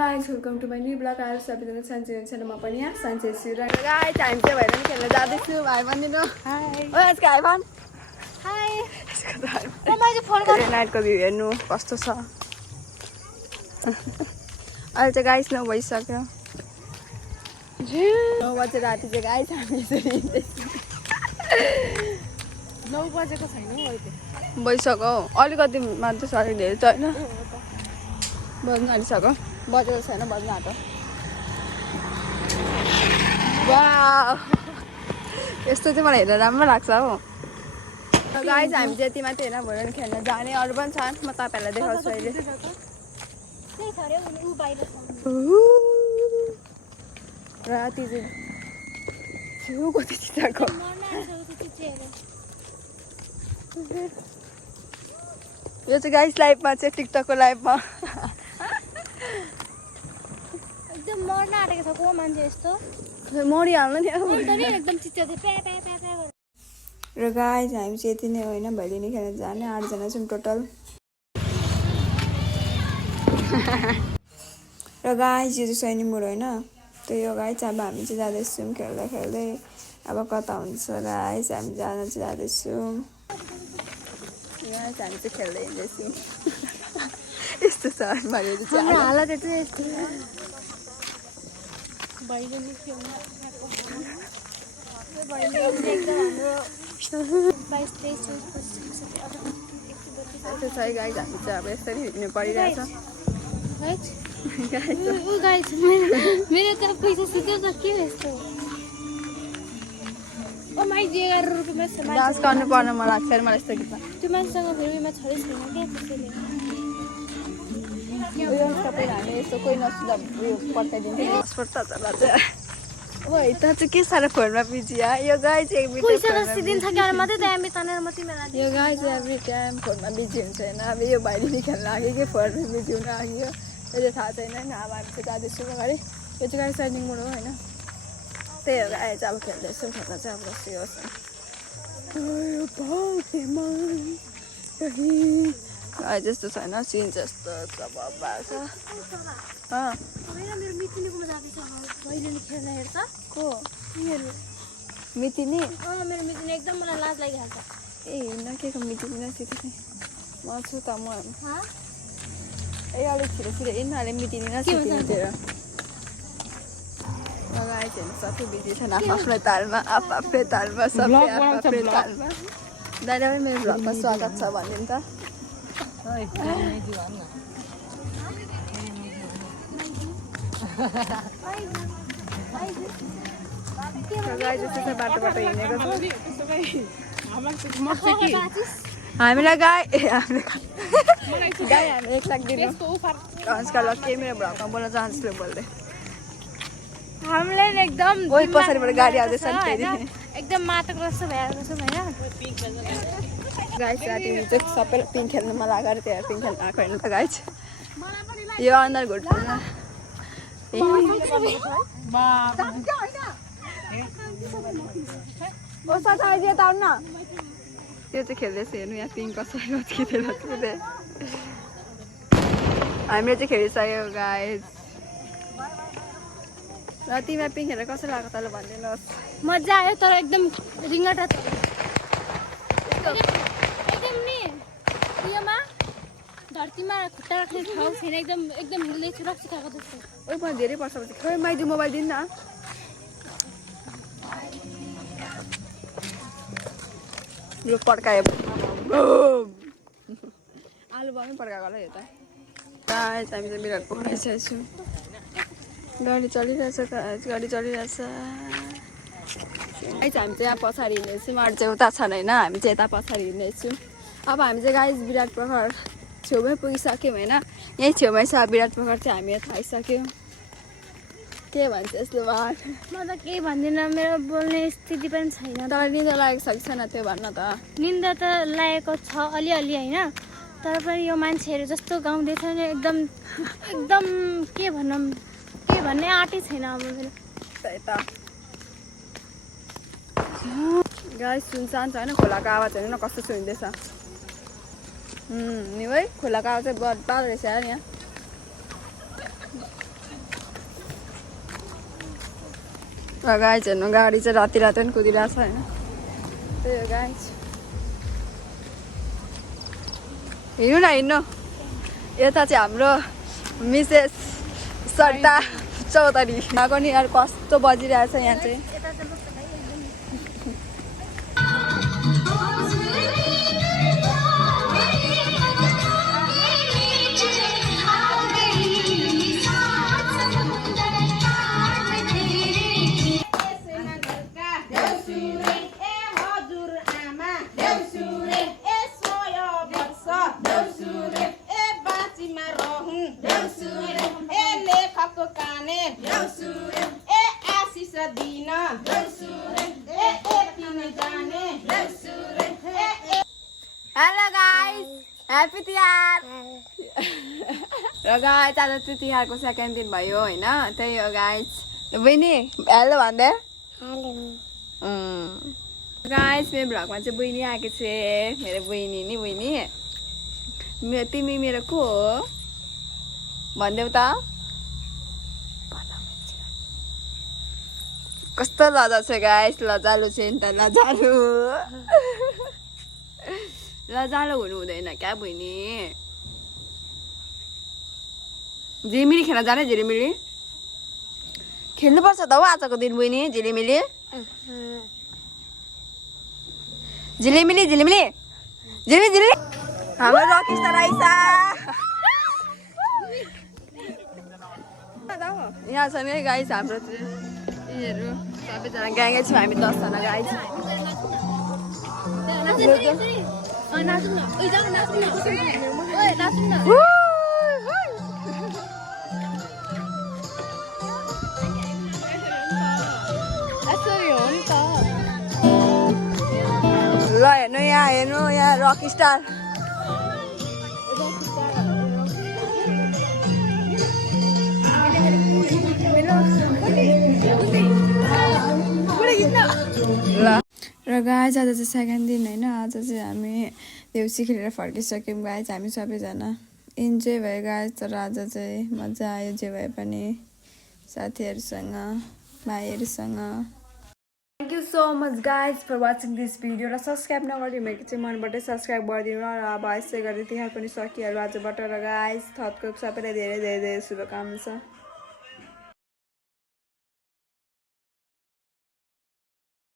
guys, welcome to my new vlog. I have सबैजना सन्चै हुनुहुन्छ म पनि यहाँ सन्चै छु र गाइस हामी चाहिँ भएर खेल्न जाँदैछु भाइ बन्दिनु हाय ओ आज भाइ बन हाय ओ मैले फोन गरेँ नाइटको भ्यू हेर्नु कस्तो छ अहिले चाहिँ गाइस 9 भइसक्यो 9 बजे राति चाहिँ गाइस हामी यसरी हिँड्दैछौँ 9 बजेको छैन अहिले भइसक्यो अलिकति मात्र छ अलि धेरै चाहिँ हैन बज्न आँटिसक्यो बजेको छैन बज्न आँट्यो वाउ यस्तो चाहिँ मलाई हेरेर राम्रो लाग्छ हो गाइस हामी चाहिँ यति मात्रै होइन भोलि खेल्न जाने अरू पनि छन् म तपाईँहरूलाई देखाउँछु अहिले राति चाहिँ छेउ कति चिताको यो चाहिँ गाइस लाइभमा चाहिँ टिकटकको लाइभमा एकदम मर्न आँटेको छ को मान्छे यस्तो मरिहाल्नु नि एकदम चिच्याउँदै प्या प्या प्या प्या र गाइस हामी चाहिँ यति नै होइन भैलिनी खेल्न जाने 8 जना छौँ टोटल र गाइस यो चाहिँ सैनी मोड होइन त्यही हो गाइस अब हामी चाहिँ जाँदैछौँ खेल्दै खेल्दै अब कता हुन्छ गाइस हामी जान चाहिँ जाँदैछौँ गाइस हामी चाहिँ खेल्दै हिँड्दैछौँ यस्तो छ मारियो चाहिँ हाम्रो हालत चाहिँ यस्तो भैलिनी खेल्न एकदम हाम्रो 22 23 यस्तो छ है गाइस हामी चाहिँ अब यसरी हिँड्नु परिरहेछ मेरो त पैसा सुत्यो त के यस्तो ओ माइ 11 रुपैयाँमा सामान डान्स गर्नु पर्न मन लाग्छ मलाई यस्तो गीतमा त्यो मान्छेसँग फेरिमा छँदै छैन के त्यसैले उयो सबै हामी यस्तो कोही नसुदा उयो पठाइदिन्थ्यो पासपोर्ट त चला चाहिँ ओइ त चाहिँ के साह्रो फोनमा बिजी यो गाई चाहिँ एक पैसा त सिदिन्छ के मात्रै त हामी तनेर मात्रै मेला यो गाई चाहिँ एभ्री टाइम फोनमा बिजी हुन्छ होइन अब यो भैलिनी खेल्न लाग्यो कि फोनमा बिजी हुन लाग्यो यो चाहिँ थाहा छैन होइन अब हामी चाहिँ जाँदैछौँ अगाडि यो चाहिँ गाई साइडिङ मोड हो होइन त्यही हो गाई चाहिँ अब खेल्दैछौँ खेल्न चाहिँ अब कस्तो होस् गाई जस्तो छैन सिन जस्तो छ बाबा छ मेरो मितिनीकोमा जाँदैछ भैलिनी खेल्न हेर्छ को मितिनी मेरो मितिनी एकदम मलाई लाज लागिहाल्छ ए हिँड्न के को मितिनी नसिकेको म छु त म ए अलिक छिटो छिटो हिँड्न अलिक मितिनी नसिकेर लगाए छैन सबै बिजी छन् आफ्नै तालमा आफ्नै तालमा सबै आफ्नै तालमा दाइले पनि मेरो भ्लगमा स्वागत छ भनिदिनु त बाटो हिँडेको हामीलाई गाई हामी 1 लाख दिनु अनुष्का लक्की मेरो भ्लगमा बोल्न चाहन्छु बोल्दै हामीलाई एकदम ओइ पछाडिबाट गाडी आउँदैछ नि फेरि एकदम माटोको जस्तो भइरहेको छ हैन गाइस राति चाहिँ सबैलाई पिङ खेल्नु मन लाग्यो अरे त्यहाँ पिङ खेल्न आएको होइन त गाइस यो अन्डर घुट्नु त्यो चाहिँ खेल्दैछ हेर्नु यहाँ पिङ कसरी लत्किँदै हामीले चाहिँ खेलिसक्यो गाइस र तिमीलाई पिङ खेलेर कसरी लाग्यो तल भनिदिनुहोस् मजा आयो तर एकदम रिङ्गटा एकदम नि उयोमा धरतीमा खुट्टा राख्ने ठाउँ छैन एकदम एकदम हिल्दै सुरक्षित भएको जस्तो ओइ म धेरै वर्षपछि खोइ माइजु मोबाइल दिनु न यो पड्कायो आलु बमै पड्काएको होला यो त गाइस हामी चाहिँ विराट पोखरी आइसकेछौँ गाडी चलिरहेछ गाडी चलिरहेछ गाइस हामी चाहिँ यहाँ पछाडि हिँड्दैछौँ अरू चाहिँ उता छन् होइन हामी चाहिँ यता पछाडि हिँड्दैछौँ अब हामी चाहिँ गाइस विराट पोखर छेउमै पुगिसक्यौँ होइन यहीँ छेउमै छ विराट पोखर चाहिँ हामी यहाँ थाहाइसक्यौँ के भन्छ यस्तो बात म त केही भन्दिनँ मेरो बोल्ने स्थिति पनि छैन तर निन्दा लागेको छ कि छैन त्यो भन्न त निन्दा त लागेको छ अलिअलि होइन तर पनि यो मान्छेहरू जस्तो गाउँदैछ नि एकदम एकदम के भनौँ के भन्ने आँटै छैन अब मेरो त्यही त गाइस सुनसान छ होइन खोलाको आवाज हेर्नु न कस्तो सुनिँदैछ नि है खोलाको आवाज चाहिँ बढ्दो रहेछ यहाँ र गाइज हेर्नु गाडी चाहिँ राति राति पनि कुदिरहेको छ होइन त्यही हो गाइज हिँड्नु न हिँड्नु यता चाहिँ हाम्रो मिसेस सरिता चौधरी यहाँको नि यार कस्तो बजिरहेछ यहाँ चाहिँ हेलो गाइस ह्यापी तिहार र गाइस आज चाहिँ तिहारको सेकेन्ड दिन भयो होइन त्यही हो गाइस बहिनी हेलो भन्दै गाइस मेरो भ्लगमा चाहिँ बहिनी आएको छ मेरो बहिनी नि बहिनी तिमी मेरो को हो भनिदेऊ त कस्तो लजा छ गाइस लजालु छ नि त लजालु लजालु हुनु हुँदैन क्या बहिनी झिलिमिली खेल्न जाने झिलिमिली खेल्नुपर्छ त हो आजको दिन बहिनी झिलिमिली झिलिमिली झिलिमिली झिलिमिली झिलिमिली हाम्रो रकिस्ता राइसा यहाँ छ नि गाइस हाम्रो यीहरू सबैजना ग्याङै छौँ हामी 10 जना गाइस ल हेर्नु यहाँ रक स्टार र गाइस आज चाहिँ सेकेन्ड दिन होइन आज चाहिँ हामी देउसी खेलेर फर्किसक्यौँ गाइस हामी सबैजना इन्जोय भयो गाइस तर आज चाहिँ मजा आयो जे भए पनि साथीहरूसँग भाइहरूसँग thank you so much guys for watching this video र सब्सक्राइब नगरिदिनु भएको चाहिँ मनबाटै सब्सक्राइब गरिदिनु र अब यसै गरी तिहार पनि सकिहाल्यो आजबाट र गाइज थपको सबैलाई धेरै धेरै धेरै शुभकामना छ।